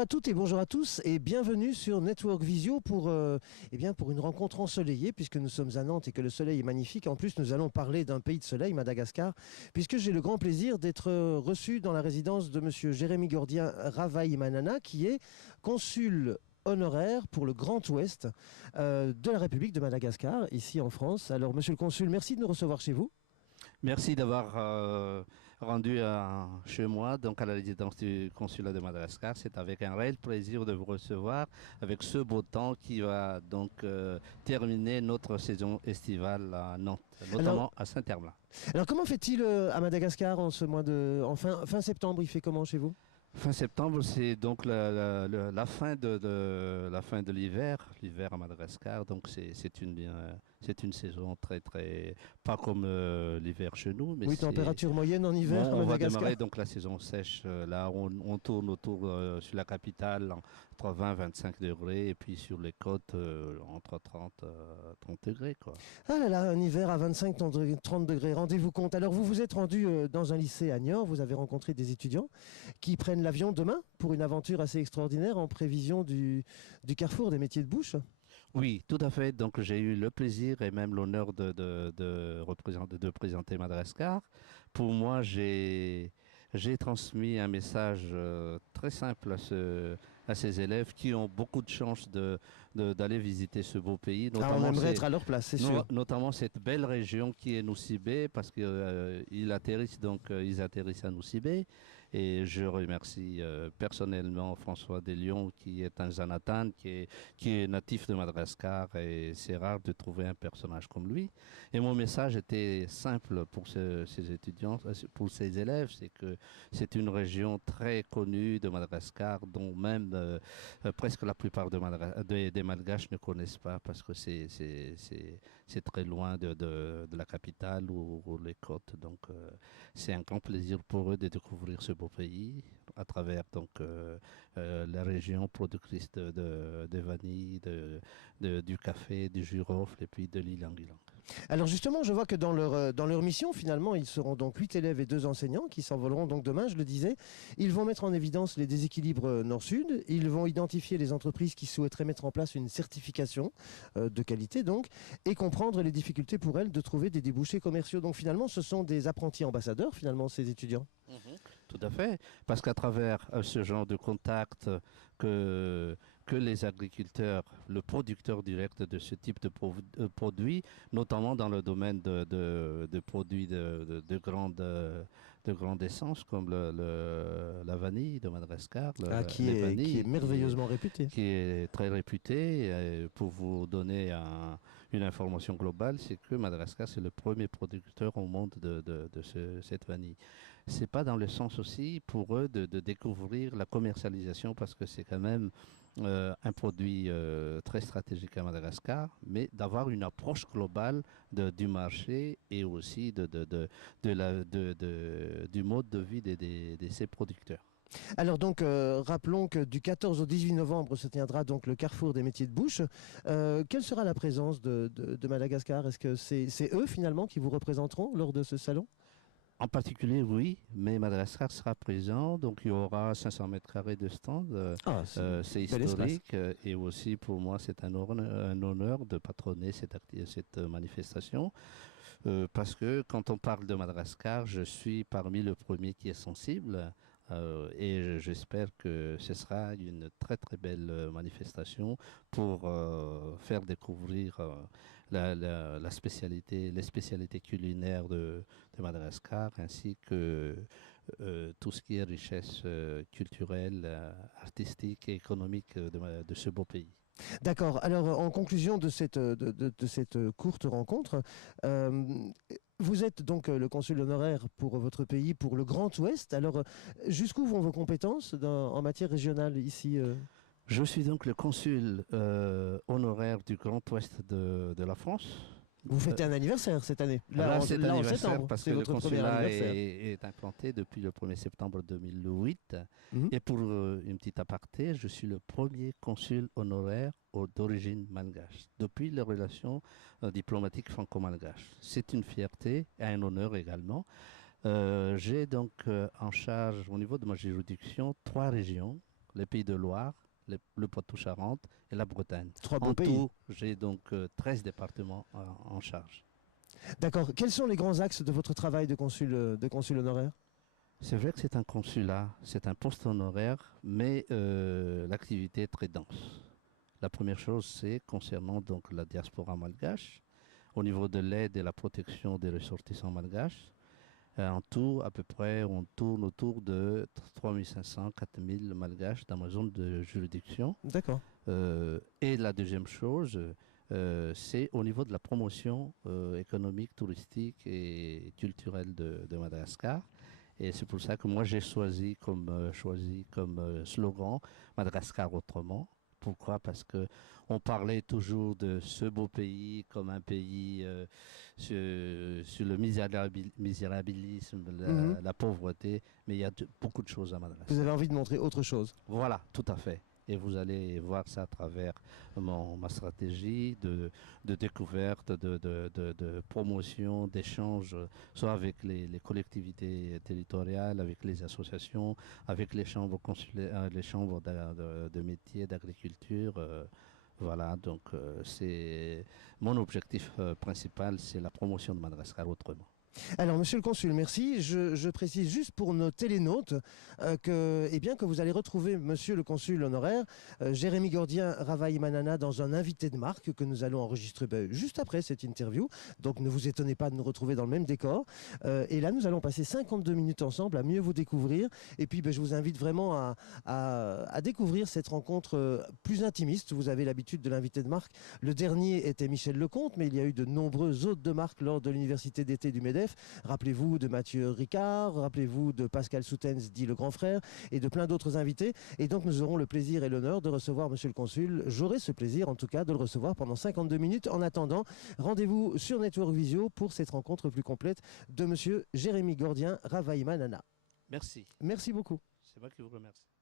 À toutes et bonjour à tous et bienvenue sur Network Visio pour une rencontre ensoleillée puisque nous sommes à Nantes et que le soleil est magnifique. En plus, nous allons parler d'un pays de soleil, Madagascar, puisque j'ai le grand plaisir d'être reçu dans la résidence de monsieur Jérémy Gordien Ravaimanana, qui est consul honoraire pour le Grand Ouest de la République de Madagascar, ici en France. Alors, monsieur le consul, merci de nous recevoir chez vous. Merci d'avoir rendu chez moi, donc à la résidence du consulat de Madagascar. C'est avec un réel plaisir de vous recevoir avec ce beau temps qui va donc terminer notre saison estivale à Nantes, Alors, notamment à Saint-Herblain. alors comment fait-il à Madagascar en ce mois en fin septembre? Il fait comment chez vous? Fin septembre, c'est donc la fin la fin de l'hiver à Madagascar. Donc c'est une saison très pas comme l'hiver chez nous, mais Oui, c'est température moyenne en hiver bon. à On va Madagascar. démarrer donc la saison sèche. Là, on tourne autour sur la capitale entre 20 et 25 degrés et puis sur les côtes entre 30 degrés quoi. Ah là là, un hiver à 25-30 degrés, rendez-vous compte. Alors vous vous êtes rendu dans un lycée à Niort, vous avez rencontré des étudiants qui prennent l'avion demain pour une aventure assez extraordinaire en prévision du carrefour des métiers de bouche. Oui, tout à fait. Donc, j'ai eu le plaisir et même l'honneur de présenter Madagascar. Pour moi, j'ai transmis un message très simple à ces élèves qui ont beaucoup de chance d'aller visiter ce beau pays, Ah, on aimerait être à leur place, c'est sûr. notamment cette belle région qui est Nosy-Be, parce qu'ils ils atterrissent à Nosy-Be. Et je remercie personnellement François Deslions, qui est un Zanathan, qui est natif de Madagascar, et c'est rare de trouver un personnage comme lui. Et mon message était simple pour ces étudiants, pour ces élèves, c'est que c'est une région très connue de Madagascar, dont même presque la plupart des Malgaches ne connaissent pas, parce que c'est très loin de la capitale ou les côtes. Donc c'est un grand plaisir pour eux de découvrir ce beau pays à travers donc la région productrice de vanille, du café, du girofle et puis de l'ilang-ilang. Alors justement, je vois que dans leur mission, finalement, ils seront donc 8 élèves et 2 enseignants qui s'envoleront donc demain, je le disais. Ils vont mettre en évidence les déséquilibres nord-sud. Ils vont identifier les entreprises qui souhaiteraient mettre en place une certification de qualité, donc, et comprendre les difficultés pour elles de trouver des débouchés commerciaux. Donc finalement, ce sont des apprentis ambassadeurs, finalement, ces étudiants. Tout à fait, parce qu'à travers ce genre de contact que, que les agriculteurs, le producteur direct de ce type de produits, notamment dans le domaine de produits de grande essence comme la vanille de Madagascar, Ah, les qui est vanilles merveilleusement réputé. qui est très réputé. Pour vous donner une information globale, c'est que Madagascar, c'est le premier producteur au monde cette vanille. C'est pas dans le sens aussi pour eux de découvrir la commercialisation, parce que c'est quand même un produit très stratégique à Madagascar, mais d'avoir une approche globale du marché et aussi du mode de vie de ces producteurs. Alors donc, rappelons que du 14 au 18 novembre se tiendra donc le carrefour des métiers de bouche. Quelle sera la présence de Madagascar? Est-ce que c'est eux finalement qui vous représenteront lors de ce salon? En particulier, oui, mais Madagascar sera présent, donc il y aura 500 mètres carrés de stand. Ah, c'est un C'est bel espace. historique et aussi pour moi c'est un honneur de patronner cette manifestation, parce que quand on parle de Madagascar, je suis parmi le premier qui est sensible. J'espère que ce sera une très belle manifestation pour faire découvrir la spécialité, les spécialités culinaires de Madagascar, ainsi que tout ce qui est richesse culturelle, artistique et économique de ce beau pays. D'accord. Alors, en conclusion de cette courte rencontre, euh, vous êtes donc le consul honoraire pour votre pays, pour le Grand Ouest. Alors, jusqu'où vont vos compétences en matière régionale ici Je suis donc le consul honoraire du Grand Ouest de la France. Vous fêtez un anniversaire cette année, Là, c'est là en anniversaire septembre. parce C'est que le votre premier consulat anniversaire. est implanté depuis le 1er septembre 2008. Mhm. Et pour une petite aparté, je suis le premier consul honoraire d'origine malgache, depuis les relations diplomatiques franco-malgaches. C'est une fierté et un honneur également. J'ai donc en charge, au niveau de ma juridiction, 3 régions. les Pays de Loire, le Poitou-Charentes et la Bretagne. 3 beaux En pays. tout, j'ai donc 13 départements en charge. D'accord. Quels sont les grands axes de votre travail de consul honoraire? C'est vrai que c'est un consulat, c'est un poste honoraire, mais l'activité est très dense. La première chose, c'est concernant donc la diaspora malgache, au niveau de l'aide et la protection des ressortissants malgaches. En tout, à peu près, on tourne autour de 3500, 4000 malgaches dans ma zone de juridiction. D'accord. Et la deuxième chose, c'est au niveau de la promotion économique, touristique et culturelle de Madagascar. Et c'est pour ça que moi j'ai choisi comme slogan Madagascar autrement. Pourquoi? Parce que on parlait toujours de ce beau pays comme un pays sur le misérabilisme, Mhm. la pauvreté, mais il y a beaucoup de choses à Vous Madagascar. avez envie de montrer autre chose. Voilà, tout à fait. Et vous allez voir ça à travers ma stratégie de découverte, de promotion, d'échange, soit avec les collectivités territoriales, avec les associations, avec les chambres consulaires, les chambres de métiers, d'agriculture. Voilà, donc c'est mon objectif principal, c'est la promotion de Madagascar autrement. Alors, monsieur le consul, merci. Je précise juste pour nos télénautes que vous allez retrouver monsieur le consul honoraire, Jérémy Gordien Ravaimanana, dans un invité de marque que nous allons enregistrer juste après cette interview. Donc, ne vous étonnez pas de nous retrouver dans le même décor. Et là, nous allons passer 52 minutes ensemble à mieux vous découvrir. Et puis, je vous invite vraiment à découvrir cette rencontre plus intimiste. Vous avez l'habitude de l'invité de marque. Le dernier était Michel Lecomte, mais il y a eu de nombreux hôtes de marque lors de l'université d'été du MEDEF. Rappelez-vous de Mathieu Ricard, rappelez-vous de Pascal Soutens, dit le grand frère, et de plein d'autres invités. Et donc nous aurons le plaisir et l'honneur de recevoir monsieur le consul. J'aurai ce plaisir en tout cas de le recevoir pendant 52 minutes. En attendant, rendez-vous sur Network Visio pour cette rencontre plus complète de monsieur Jérémy Gordien Ravaimanana. Merci. Merci beaucoup. C'est moi qui vous remercie.